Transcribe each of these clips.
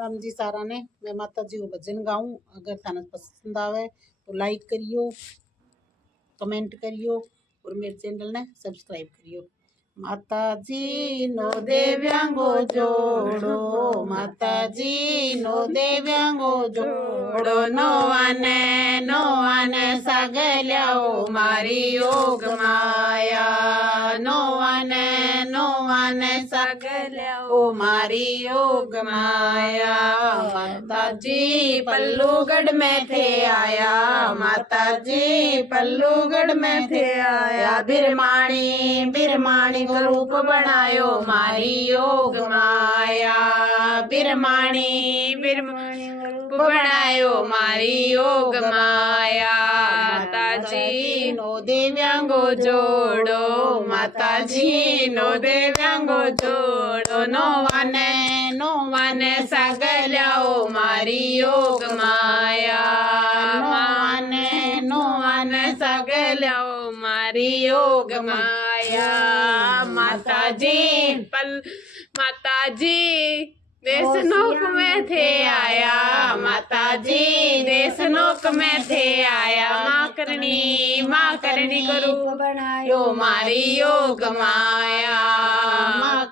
राम जी सारा ने मैं माता जी को भजन गाऊं। अगर थाने पसंद आवे तो लाइक करियो, कमेंट करियो और मेरे चैनल ने सब्सक्राइब करियो। माता जी नो देव्यांगो जोड़ो, माता जी नो देव्यांगो जोड़ो, नो आने सागल्याओ मारी योग माया, नो आने सागल्याओ मारी योग माया। माता जी पल्लूगढ़ में थे आया, माता जी पल्लूगढ़ में थे आया, बिरमाणी को रूप बनायो मारी योग माया, बिरमाणी रूप बनायो मारी योग माया। माता जी नो देव्यांगो जोड़ो, माता जी नो देव्यांगो जोड़ो, नो वाने सागल्याओ मारी योग माया, नो वाने सागल्याओ मारी योग माया। माता जी देश नोक में थे आया, माता जी देश नोक में थे आया, माँ करनी को रूप बनायो मारी योग माया, माँ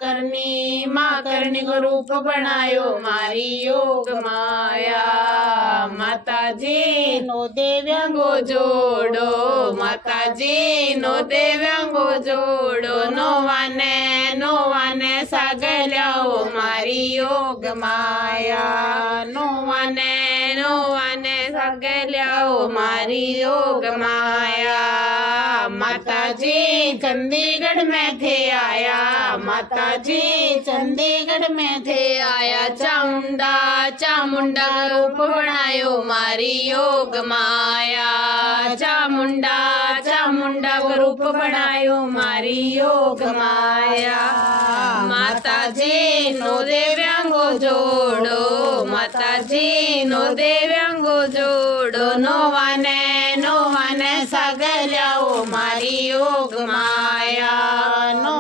करनी को रूप बनायो मारी योग माया। माता जी नो देव्यांगो जोड़ो, माता जी नो देव्यांगो जोड़ो, नो वाने सागल्याओ मारी योग माया, नो वाने सागल्याओ मारी योग माया। माता जी चंडीगढ़ में थे आया, माता जी चंडीगढ़ में थे आया, चामुंडा रूप बनायो मारी योग माया, चामुंडा रूप बनायो मारी योग माया। माता जी नो देव्यांगो जोड़ो, माता जी नो देव्यांगो जोड़ो, नो वाने सागल्याओ मारी योग माया, नो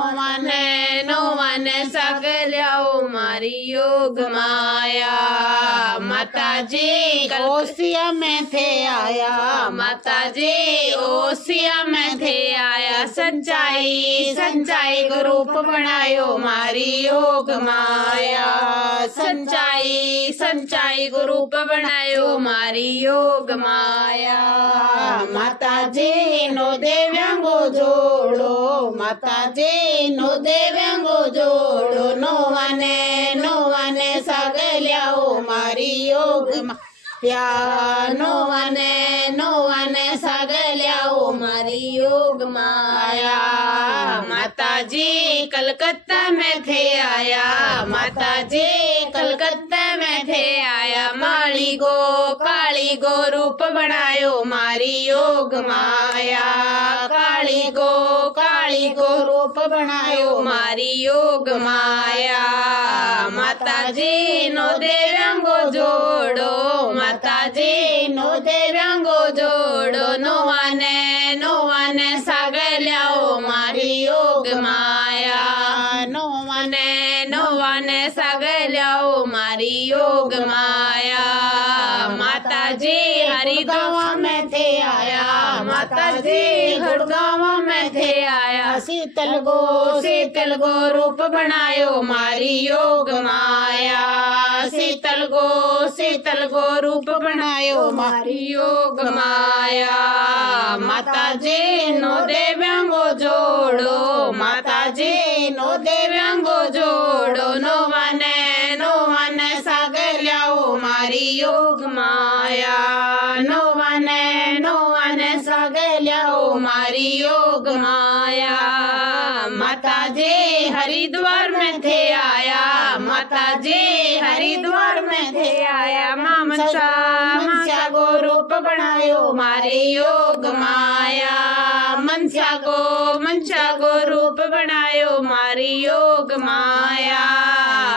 वाने सागल्याओ मारी योग माया। माता जी ओसिया में थे आया, माता जी ओसिया में थे आया, सच्चाई को रूप बनायो मारी योग माया, सच्चाई को रूप बनायो मारी योग माया। माता जी नो देव्यांगो जोड़ो, माता जी नो देव्यांगो जोड़ो, नो वाने सागल्याओ मारी योग माया, नो वाने सागल्याओ मारी योग माया। माता जी कलकत्ता में थे आया, माता जी कलकत्ता में थे आया, काली गो रूप बनायो मारी योग माया, काली गो रूप बनायो मारी योग माया। माता जी नो देव्यांगो जोड़ो, माता जी नो देव्यांगो जोड़ो, नो वाने सागल्याओ मारी योग माया, नो वाने सागल्याओ मारी योग माया। माता जी हरिद्वार में थे आया, माता जी हरगांव में थे आया, शीतल गो रूप बनायो मारी योग माया, शीतल गो रूप बनायो मारी योग माया। माता जी नो देव्यांगो जोड़ो, माता जी नो देव्यांगो जोड़ो, नो वाने सागल्याओ मारी योग माया, नो वाने सागल्याओ मारी योग माया। माता जी हरिद्वार में थे आया, माता जी हरिद्वार में थे आया, मनसा गो रूप बनायो मारी योग माया, मनसा गो रूप बनायो मारी योग माया।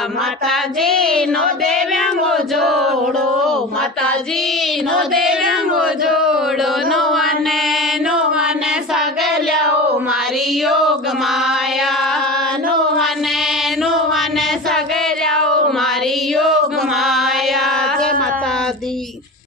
माता जी नो देव्यांगो जोड़ो, माता जी नो देव्यांगो जोड़ो, नो वाने सागल्याओ मारी योग माया, नो वाने सागल्याओ मारी योग माया। राधे।